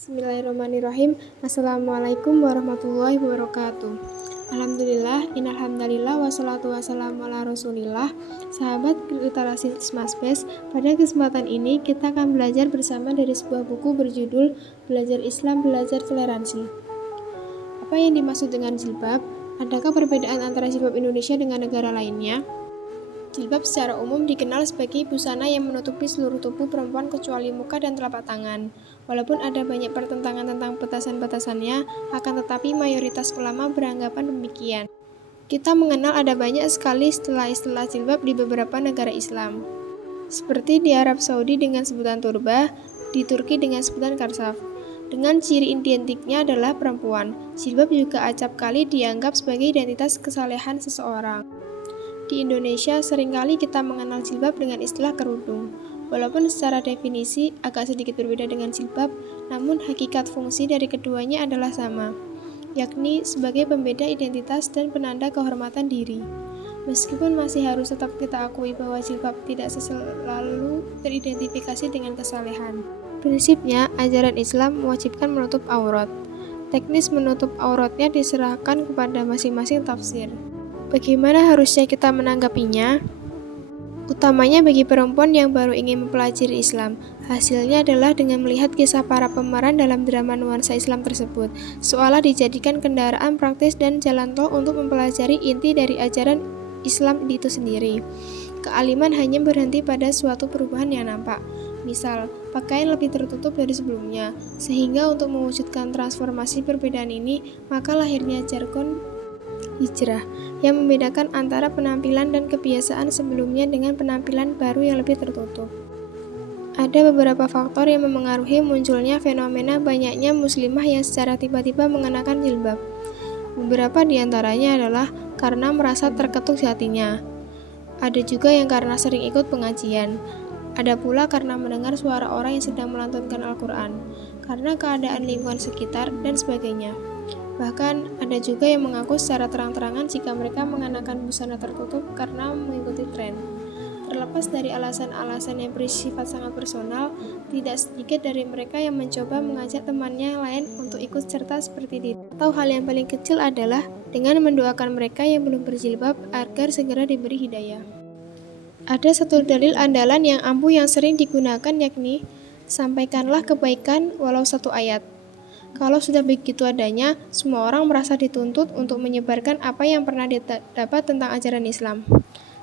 Bismillahirrahmanirrahim. Assalamualaikum warahmatullahi wabarakatuh. Alhamdulillah, innalhamdalillah, wassalatu wassalamu ala rasulillah. Sahabat literasi Smaspes, pada kesempatan ini kita akan belajar bersama dari sebuah buku berjudul Belajar Islam, Belajar Toleransi. Apa yang dimaksud dengan jilbab? Adakah perbedaan antara jilbab Indonesia dengan negara lainnya? Jilbab secara umum dikenal sebagai busana yang menutupi seluruh tubuh perempuan kecuali muka dan telapak tangan. Walaupun ada banyak pertentangan tentang batasan-batasannya, akan tetapi mayoritas ulama beranggapan demikian. Kita mengenal ada banyak sekali istilah-istilah jilbab di beberapa negara Islam. Seperti di Arab Saudi dengan sebutan turba, di Turki dengan sebutan karsaf. Dengan ciri identiknya adalah perempuan, jilbab juga acap kali dianggap sebagai identitas kesalehan seseorang. Di Indonesia, seringkali kita mengenal jilbab dengan istilah kerudung. Walaupun secara definisi agak sedikit berbeda dengan jilbab, namun hakikat fungsi dari keduanya adalah sama, yakni sebagai pembeda identitas dan penanda kehormatan diri. Meskipun masih harus tetap kita akui bahwa jilbab tidak selalu teridentifikasi dengan kesalehan. Prinsipnya, ajaran Islam mewajibkan menutup aurat. Teknis menutup auratnya diserahkan kepada masing-masing tafsir. Bagaimana harusnya kita menanggapinya? Utamanya bagi perempuan yang baru ingin mempelajari Islam. Hasilnya adalah dengan melihat kisah para pemeran dalam drama nuansa Islam tersebut, seolah dijadikan kendaraan praktis dan jalan tol untuk mempelajari inti dari ajaran Islam itu sendiri. Kealiman hanya berhenti pada suatu perubahan yang nampak. Misal, pakaian lebih tertutup dari sebelumnya, sehingga untuk mewujudkan transformasi perbedaan ini, maka lahirnya jargon hijrah yang membedakan antara penampilan dan kebiasaan sebelumnya dengan penampilan baru yang lebih tertutup. Ada beberapa faktor yang memengaruhi munculnya fenomena banyaknya muslimah yang secara tiba-tiba mengenakan jilbab. Beberapa di antaranya adalah karena merasa terketuk hatinya. Ada juga yang karena sering ikut pengajian. Ada pula karena mendengar suara orang yang sedang melantunkan Al-Quran, karena keadaan lingkungan sekitar, dan sebagainya. Bahkan, ada juga yang mengaku secara terang-terangan jika mereka mengenakan busana tertutup karena mengikuti tren. Terlepas dari alasan-alasan yang bersifat sangat personal, tidak sedikit dari mereka yang mencoba mengajak temannya lain untuk ikut serta seperti itu. Atau hal yang paling kecil adalah dengan mendoakan mereka yang belum berjilbab agar segera diberi hidayah. Ada satu dalil andalan yang ampuh yang sering digunakan, yakni sampaikanlah kebaikan walau satu ayat. Kalau sudah begitu adanya, semua orang merasa dituntut untuk menyebarkan apa yang pernah didapat tentang ajaran Islam.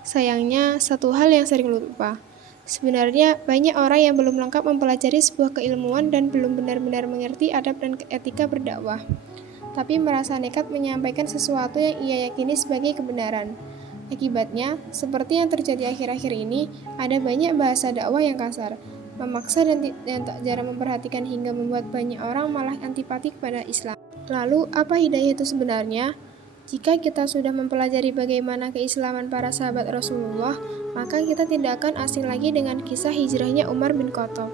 Sayangnya, satu hal yang sering lupa. Sebenarnya, banyak orang yang belum lengkap mempelajari sebuah keilmuan dan belum benar-benar mengerti adab dan etika berdakwah, tapi merasa nekat menyampaikan sesuatu yang ia yakini sebagai kebenaran. Akibatnya, seperti yang terjadi akhir-akhir ini, ada banyak bahasa dakwah yang kasar, memaksa dan tak jarang memperhatikan hingga membuat banyak orang malah antipati kepada Islam. Lalu, apa hidayah itu sebenarnya? Jika kita sudah mempelajari bagaimana keislaman para sahabat Rasulullah, maka kita tidak akan asing lagi dengan kisah hijrahnya Umar bin Khattab.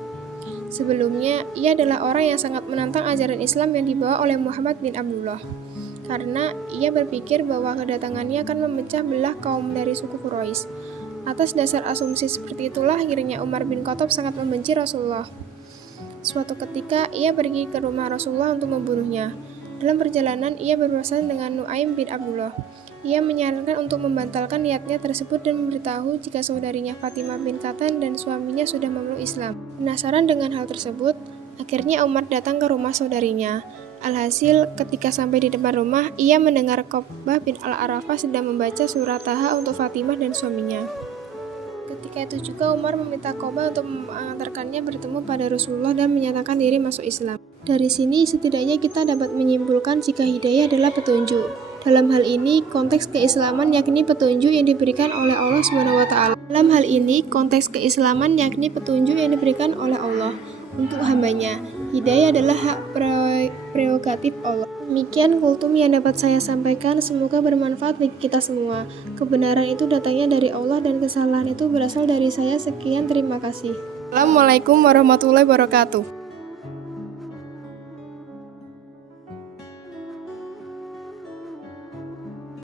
Sebelumnya, ia adalah orang yang sangat menentang ajaran Islam yang dibawa oleh Muhammad bin Abdullah, karena ia berpikir bahwa kedatangannya akan memecah belah kaum dari suku Quraisy. Atas dasar asumsi seperti itulah akhirnya Umar bin Khattab sangat membenci Rasulullah. Suatu ketika ia pergi ke rumah Rasulullah untuk membunuhnya. Dalam perjalanan ia berpapasan dengan Nu'aim bin Abdullah. Ia menyarankan untuk membatalkan niatnya tersebut dan memberitahu jika saudarinya Fatimah bin Qatan dan suaminya sudah memeluk Islam. Penasaran dengan hal tersebut, akhirnya Umar datang ke rumah saudarinya. Alhasil, ketika sampai di depan rumah, ia mendengar Qutbah bin Al-Arafah sedang membaca surat Taha untuk Fatimah dan suaminya. Ketika itu juga Umar meminta Qutbah untuk mengantarkannya bertemu pada Rasulullah dan menyatakan diri masuk Islam. Dari sini setidaknya kita dapat menyimpulkan jika hidayah adalah petunjuk. Dalam hal ini, konteks keislaman yakni petunjuk yang diberikan oleh Allah SWT. Dalam hal ini, konteks keislaman yakni petunjuk yang diberikan oleh Allah untuk hambanya. Hidayah adalah hak prerogatif Allah. Demikian kultum yang dapat saya sampaikan, semoga bermanfaat bagi kita semua. Kebenaran itu datangnya dari Allah dan kesalahan itu berasal dari saya. Sekian, terima kasih. Assalamualaikum warahmatullahi wabarakatuh.